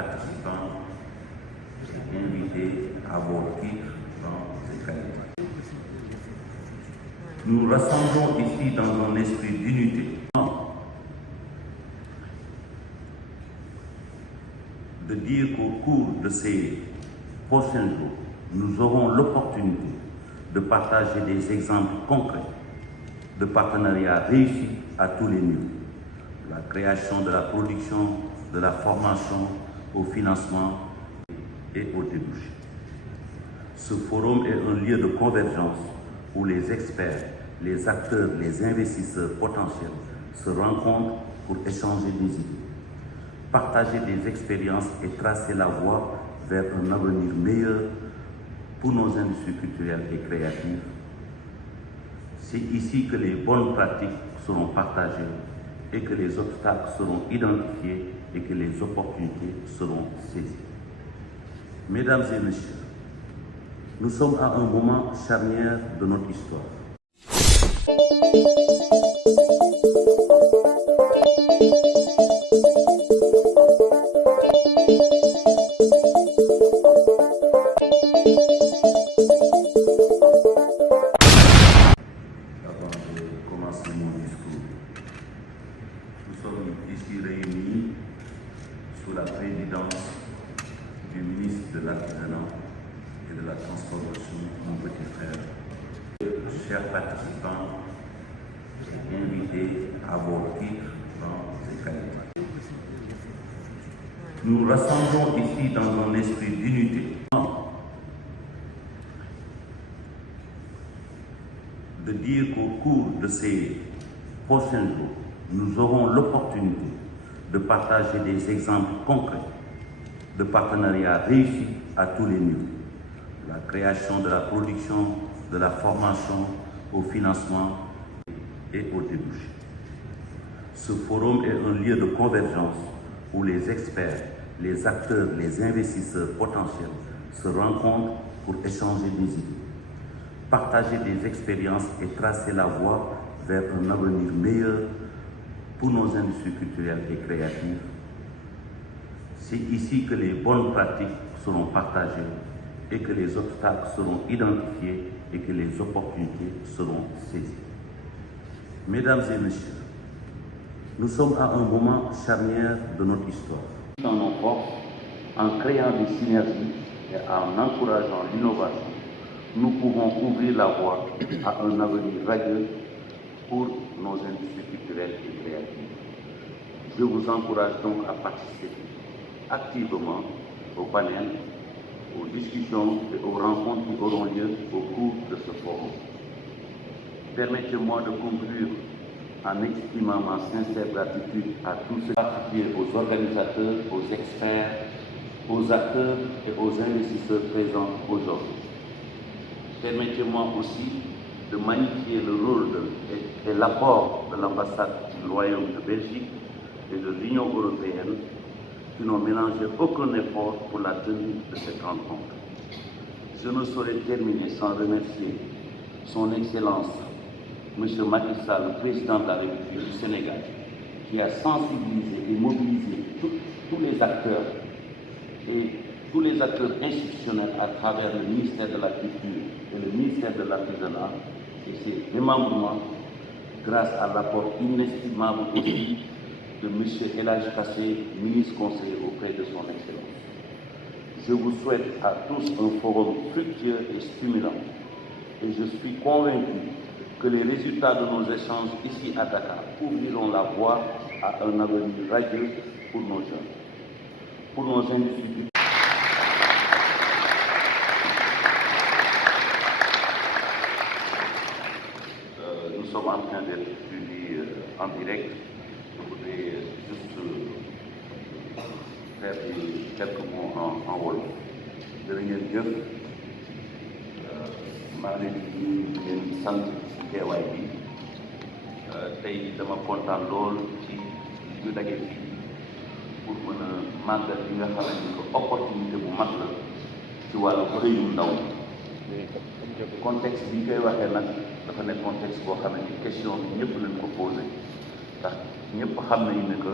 participants et invités à vos titres dans ces qualités. Nous nous rassemblons ici dans un esprit d'unité, de dire qu'au cours de ces prochains jours, nous aurons l'opportunité de partager des exemples concrets de partenariats réussis à tous les niveaux. De la création, de la production, de la formation, au financement et au débouché. Ce forum est un lieu de convergence où les experts, les acteurs, les investisseurs potentiels se rencontrent pour échanger des idées, partager des expériences et tracer la voie vers un avenir meilleur pour nos industries culturelles et créatives. C'est ici que les bonnes pratiques seront partagées et que les obstacles seront identifiés et que les opportunités seront saisies. Mesdames et messieurs, nous sommes à un moment charnière de notre histoire. Avant de commencer mon discours, nous sommes ici réunis sous la présidence du ministre de l'Artisanat et de la Transformation, mon petit frère. Chers participants et invités à vos titres dans ces qualités. Nous nous rassemblons ici dans un esprit d'unité, de dire qu'au cours de ces prochains jours, nous aurons l'opportunité de partager des exemples concrets de partenariats réussis à tous les niveaux. De la création, de la production, de la formation, au financement et au débouché. Ce forum est un lieu de convergence où les experts, les acteurs, les investisseurs potentiels se rencontrent pour échanger des idées, partager des expériences et tracer la voie vers un avenir meilleur pour nos industries culturelles et créatives. C'est ici que les bonnes pratiques seront partagées et que les obstacles seront identifiés et que les opportunités seront saisies. Mesdames et messieurs, nous sommes à un moment charnière de notre histoire. Dans nos forces, en créant des synergies et en encourageant l'innovation, nous pouvons ouvrir la voie à un avenir radieux pour nos industries culturelles et créatives. Je vous encourage donc à participer activement au panel, aux discussions et aux rencontres qui auront lieu au cours de ce forum. Permettez-moi de conclure en exprimant ma sincère gratitude à tous ceux, en particulier aux organisateurs, aux experts, aux acteurs et aux investisseurs présents aujourd'hui. Permettez-moi aussi de magnifier le rôle et l'apport de l'ambassade du Royaume de Belgique et de l'Union européenne qui n'ont mélangé aucun effort pour la tenue de cette rencontre. Je ne saurais terminer sans remercier son Excellence, M. Macky Sall, le Président de la République du Sénégal, qui a sensibilisé et mobilisé tous les acteurs et tous les acteurs institutionnels à travers le ministère de la Culture et le ministère de l'Artisanat et ses démembrements grâce à l'apport inestimable aussi de M. El Hadji Kassé, ministre conseiller auprès de son Excellence. Je vous souhaite à tous un forum fructueux et stimulant et je suis convaincu que les résultats de nos échanges ici à Dakar ouvriront la voie à un avenir radieux pour nos jeunes, pour nos industries. Nous sommes en train d'être suivis en direct. Je voudrais juste faire quelques mots en wolof. Jërë ngeen jëf maa ngi leen di leen sant ci teewaay bi tey dama kontaan lool ci ñu daje fii pour mën a màggal li nga xamante ni que opportunité bu mag la ci wàllu xëyum ndaw mi. contexte bi ñu koy waxee nag dafa nekk contexte boo xam ne question bi ñëpp lañ ko posé ndax ñëpp xam nañu ne que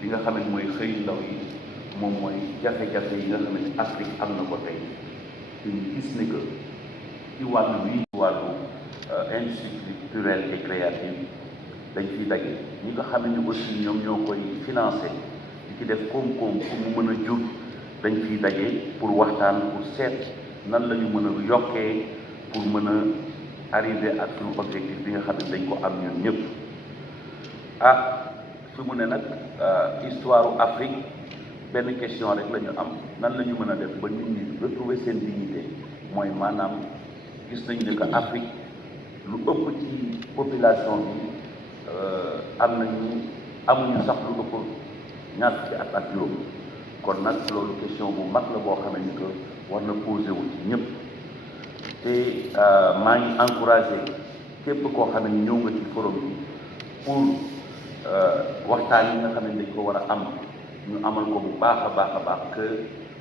li nga xam ne mooy xëyu ndaw yi moom mooy jafe-jafe yi nga xam ne Afrique am na ko tey te ñu gis ne que ci wàllu wi ci wàllu industrie culturelle et créative dañ ciy daje ñi nga xam ne aussi ñoom ñoo koy financé di ci def koom-koom pour mu mën a jur dañ ciy daje pour waxtaan pour seet nan la ñu mën a yokkee pour mën a arriver ak suñu objectif bi nga xam ne dañ ko am ñun ñëpp fi mu ne nag histoire Afrique benn question rek la ñu am nan la ñu mën a def ba nit ñi retrouver seen dignité mooy maanaam gis nañu ne que Afrique lu ëpp ci population bi amuñu sax lu ëpp ñaar fukki at ak juróom kon nag loolu question bu mag la boo xam ne que war na posé wu ci ñëpp te maa ngi encouragé képp koo xam ne ñëw nga ci forum bi pour waxtaan yi nga xam ne dañ ko war a am ñu amal ko bu baax a baax que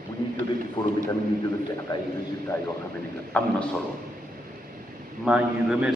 bu ñu jógee ci forum bi tamit ñu jóge ci ak ay résultats yoo xam ne que am na solo maa ngi remercier